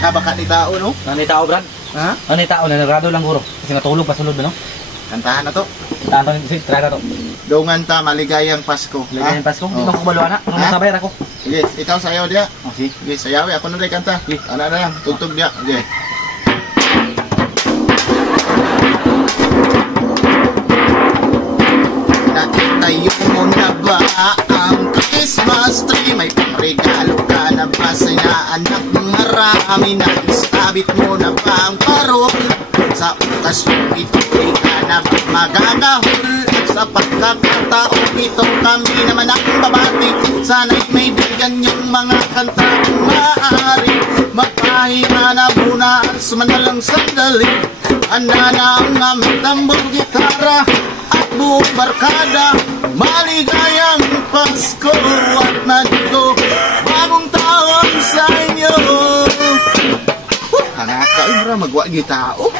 Kabaka ni tao, no? Ano yung tao, Brad? Ha? Ano yung tao? Nanarado lang, guro. Kasi matulog pa sulod ba, no? Kantahan na to. Tanto, try na to. Dungan ta, maligayang Pasko. Ligayang Pasko. Hindi Oh. ko kubaluan na. Ano Ha? masabayar ako? Sige, ikaw sayaw dia. Oh, si. Sige, sayaw. Ako na rin kanta. Sige. Ano na lang, tugtog dia. Sige. Nakitayo mo na ba ang Christmas tree? May pangregalo ka na ba sa inaanak mong marami? Naisabit mo na ba ang parol? Sa okasyon ito ay ka na ba magagahol? At sa pagkakataon ito kami naman ang babati. Sana'y may bigyan yung mga kanta kung maaari. Magpahinga na muna at sumanalang sandali. Handa na ang aming tambol gitara at buong barkada. Maligayang Pasko at nandito bagong taon sa inyo. Nakakaibra magwagi tao.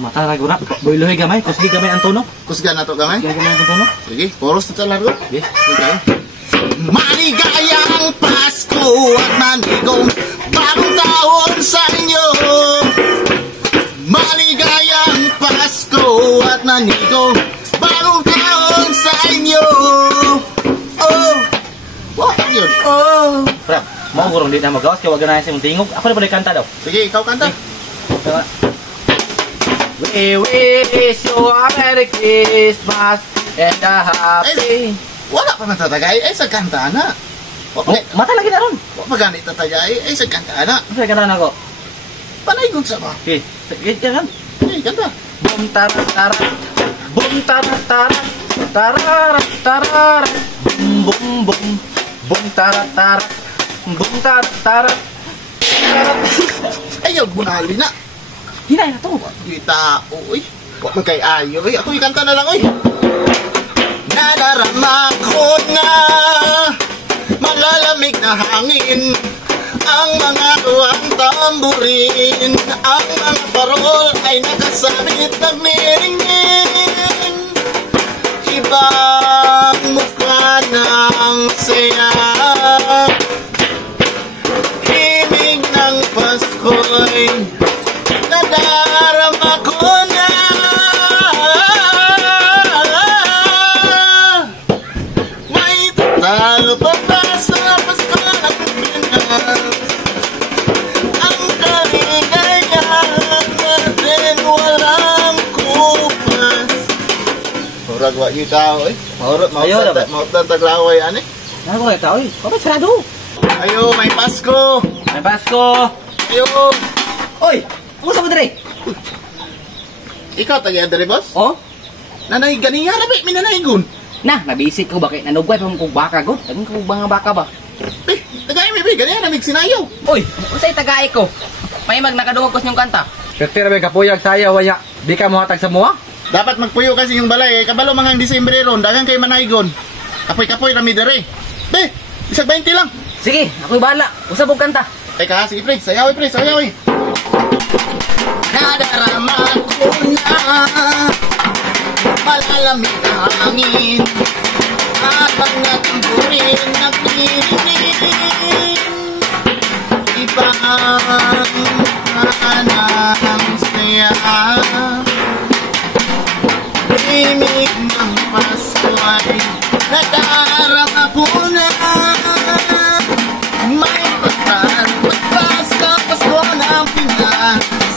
Mata ra gura. Boyloy gamay, kusgi gamay ang tono. Kusga na to gamay. Kusgi gamay ang tono. Sige, poros na talargo. Sige. Okay. Maligayang Pasko at nanigong bagong taon sa inyo. Maligayang Pasko at nanigong bagong taon sa inyo. Oh, what yun? Oh. Brad, mau gurong di na magawas kaya wag na sa mong tingog. Ako na pala kanta daw. Sige, ikaw kanta. Tama. We wish you a Merry Christmas and a Happy... Wala pa natatagay. Ay, sa kanta na. Oh, mata lagi na ron. Wala pa ganit tatagay. Ay, sa kanta na. Ano kanta na ako? Panay kung sa ba? Okay, sige yan. Ay, kanta. Bum tarat tarat, bum tarat tarat, tararat tararat, bum bum bum, bum tarat tarat, bum tarat tarat. Ayaw, bunali na. Hinay na to. Kita, uy. Huwag mo kay ayo, uy. Ako ikanta na lang, uy. Nadarama ko na malalamig na hangin. Ang mga tuwang tamburin, ang mga parol ay nakasabit ng miringin. Ibang mukha ng saya, himig ng Pasko'y nadarama ko na. May talo pa ba sa Pasko at Pinas? Ang kaligayahan natin walang kupas. Murag wa yung tao eh. Maurot na taglaway ani. Ano ko ito? Kapag sarado. Ayo, may Pasko. May Pasko. Ayo. Oy, kumusta mo dire? Ikaw taga-adre, boss? Oh? Nanay, ganiya na ba? Minanaygon. Na, nabisit ko bakit nanugway pa mo kong baka god. Ano ko mga baka ba? Eh, tagay may ganiya na may sinayaw. Oy, unsay tagay ko? May mag nakadungog ko sa inyong kanta. Kaya may kapuyag sayaw waya. Di ka mo hatag sa mua? Dapat magpuyo kasi yung balay. Kabalo mangang Disembre ron. Dagang kay manaygon. Kapoy-kapoy rami dere. Be, isag 20 lang. Sige, ako'y bahala. Usab og kanta. Teka, sige pre. Sayaw, pre. Sayaw. Nadarama ko na malalamig na hangin. Habang natimpurin nagtiringin. Ibang ng saya. Himig ng Pasko ay nadarama ko na. May pagpas sa Pasko ng Pinas.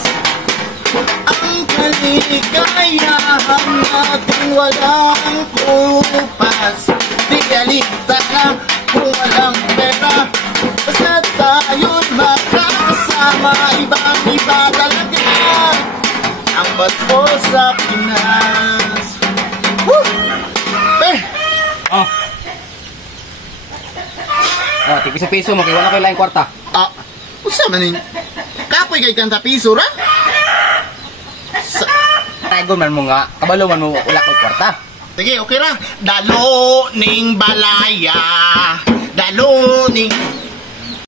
Ang kaligayahan natin walang kupas. Di alita na kung walang pera. Basta tayo'y makakasama. Ibang-iba talaga ang Pasko sa Pinas. Woo! Oh. Ah, tigis piso mo kay wala koy laing kwarta. Ah, usa man ni kapoy kay kanta piso ra? Tagon man mo nga, kabalo man mo wala koy kwarta. Sige, okay ra. Dalo ning balaya. Dalo ning